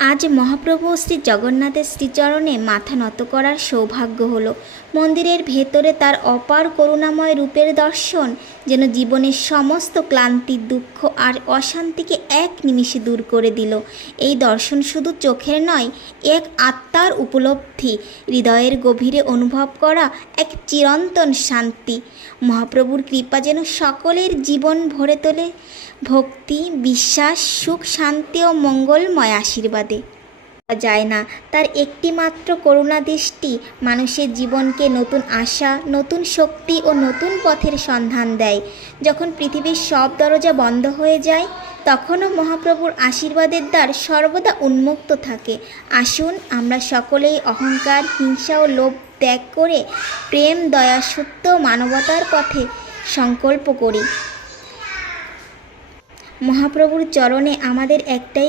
আজ মহাপ্রভু শ্রী জগন্নাথের শ্রীচরণে মাথা নত করার সৌভাগ্য হলো। মন্দিরের ভেতরে তার অপার করুণাময় রূপের দর্শন যেন জীবনের সমস্ত ক্লান্তি, দুঃখ আর অশান্তিকে এক নিমিষে দূর করে দিল। এই দর্শন শুধু চোখের নয়, এক আত্মার উপলব্ধি, হৃদয়ের গভীরে অনুভব করা এক চিরন্তন শান্তি। মহাপ্রভুর কৃপা যেন সকলের জীবন ভরে তোলে ভক্তি, বিশ্বাস, সুখ, শান্তি ও মঙ্গলময় আশীর্বাদে। যায় না, তার একটিমাত্র করুণা দৃষ্টি মানুষের জীবনকে নতুন আশা, নতুন শক্তি ও নতুন পথের সন্ধান দেয়। যখন পৃথিবীর সব দরজা বন্ধ হয়ে যায়, তখনও মহাপ্রভুর আশীর্বাদের দ্বার সর্বদা উন্মুক্ত থাকে। আসুন আমরা সকলেই অহংকার, হিংসা ও লোভ ত্যাগ করে প্রেম, দয়া, সত্য, মানবতার পথে সংকল্প করি। মহাপ্রভুর চরণে আমাদের একটাই